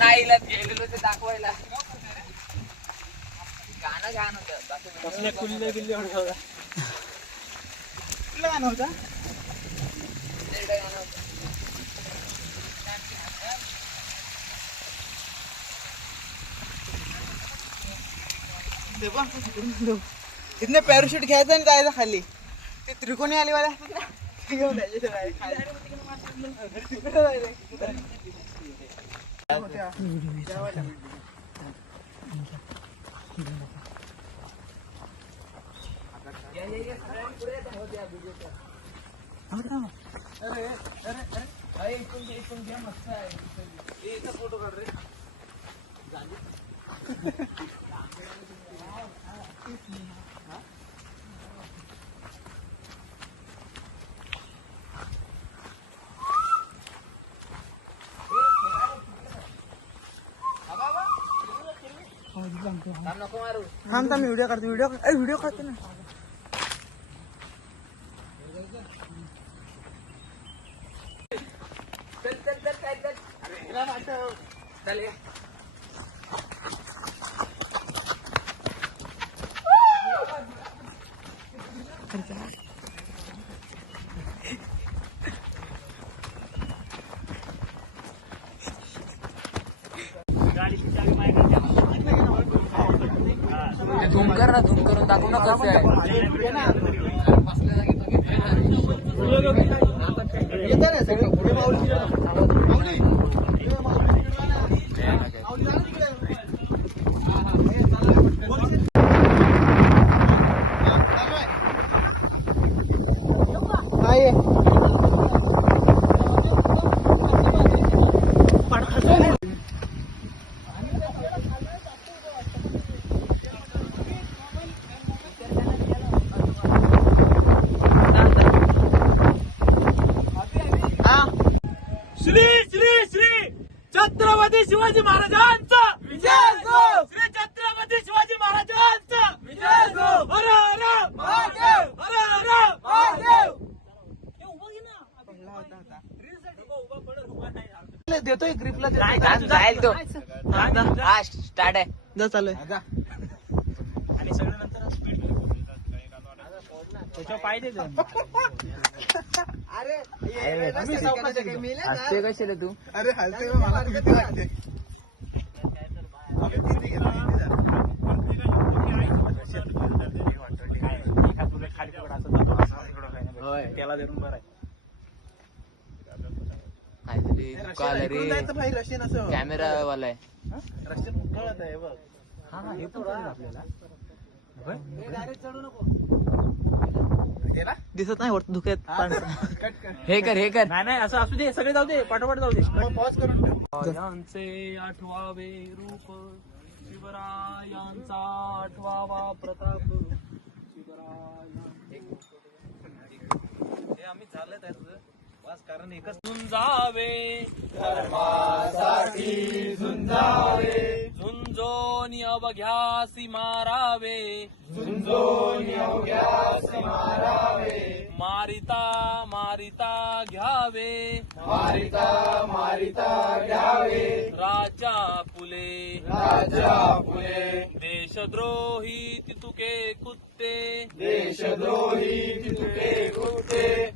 नाहीला गेलेलो ते दाखवायला गाणं गाणं होतं कसले कुल्ले बिल्ले होता कुठलं गाणं होतं इथनं पॅराशूट घ्यायचं आणि जायचं खाली ते त्रिकोणी आली वाले घेऊन जायचे मस्त आहे फोटो काढ रे थांब मी व्हिडिओ काढतो व्हिडिओ काढतो ना चल झूम कर ना झूम करून दाखव ना कसं आहे छत्रपती शिवाजी महाराजांचा विजय असो श्री छत्रपती शिवाजी महाराजांचा विजय असो हर हर महादेव हर हर महादेव देतोय ग्रिपला जाईल तो हा स्टार्ट आहे जा चालू आहे आणि सगळं नंतर स्पीड त्याच्या पाहिजे अरे हसते कशाला तू अरे हलते मला भीती वाटते त्याला धरून बरं आहे कॅमेरा वाला आहे रस्त्यात आहे बघ हा हे पण आपल्याला दिसत नाही वरती धुक्यात हे कर नाही असं असू दे सगळे जाऊ दे पाठोपाठ जाऊ दे पॉज करून यांचे आठवावे रूप शिवरायांचा आठवावा प्रताप हे आम्ही चालत आहे तुझं वास कारण एकच झुंजावे धर्मासाठी झुंजावे झुंजोनी अवघ्यासी मारावे झुंजोनी अवघ्यासी मारावे मारिता मारिता घ्यावे मारिता घ्यावे राजा फुले देशद्रोही तितुके कुत्ते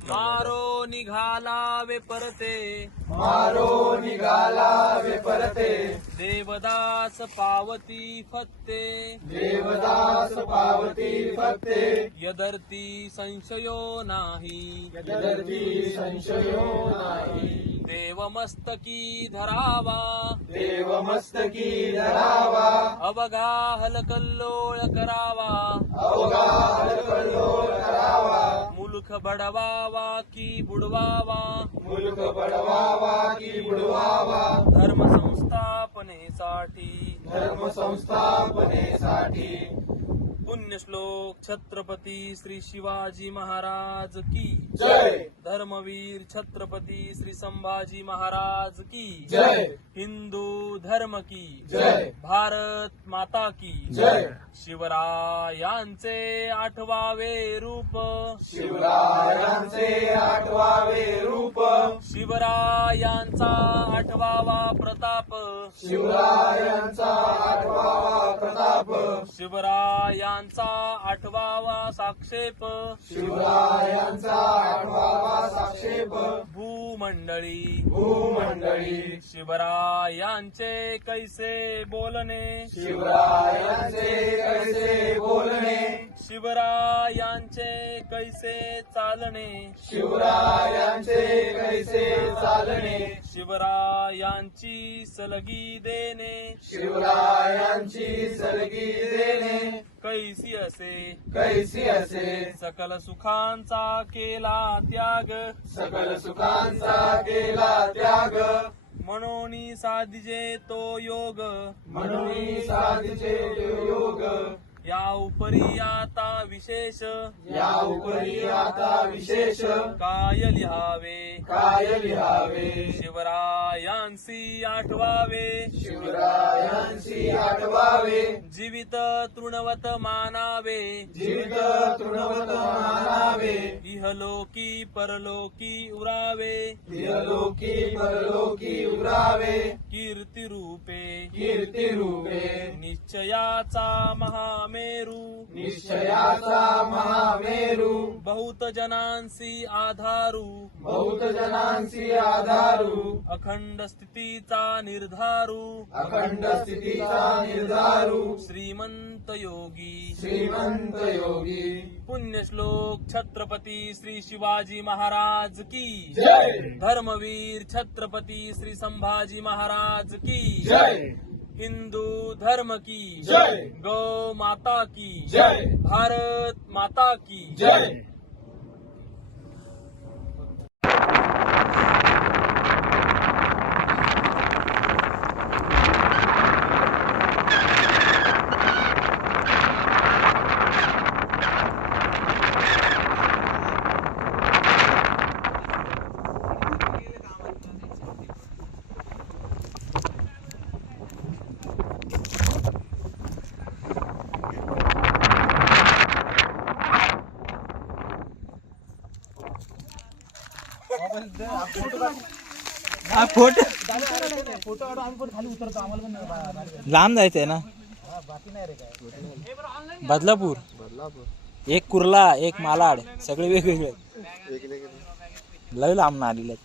मारो निघालावे परते देवदास पावती फत्ते यदर्ती संशयो नाही देवमस्तकी धरावा देवमस्तकी धरावा अवघा हलकल्लोळ करावा अवघालकल्लोळ करावा मुलुख बडवावा की बुडवावा मुलुख बडवावा की बुडवावा धर्म संस्थापनेसाठी धर्मसंस्थापनेसाठी पुण्यश्लोक छत्रपती श्री शिवाजी महाराज की जय धर्मवीर छत्रपती श्री संभाजी महाराज की जय हिंदू धर्म की जय भारत माता की जय शिवरायांचे आठवावे रूप शिवरायांचे आठवावे रूप शिवरायांचा आठवावा प्रताप शिवरायांचा आठवावा प्रताप शिवरायांचा आठवावा साक्षेप शिवरायांचा आठवावा साक्षेप भूमंडळी भूमंडळी शिवरायांचे कैसे बोलणे शिवरायांचे कैसे बोलणे शिवरायांचे कैसे चालणे शिवरायांचे कैसे चालणे शिवरायांची सलगी देणे शिवरायांची सलगी देणे कैसी असे सकल सुखांचा केला त्याग सकल सुखांचा केला त्याग म्हणून साधिजे तो योग म्हणून साधीचे योग या उपरी आता विशेष या उपरी आता विशेष काय लिहावे शिवरायांसी आठवावे शिवरायांशी आठवावे जीवित तृणवत मानावे जीवित तृणवत मानावे इहलोकी परलोकी उरावे इहलोकी परलोकी उरावे कीर्ती रूपे निश्चयाचा महामेरू निश्चयाचा महामेरू बहुत जनांसी आधारू बहुत जनांची आधारू अखंड स्थितीचा निर्धारू अखंड स्थितीचा निर्धारू श्रीमंत योगी पुण्यश्लोक छत्रपती श्री शिवाजी महाराज की जय धर्मवीर छत्रपती श्री संभाजी महाराज की जय हिंदू धर्म की जय गौ माता की जय भारत माता की जय लांब जायचंय ना बदलापूर एक कुर्ला एक मालाड सगळे वेगवेगळे लय लांब ना आलेले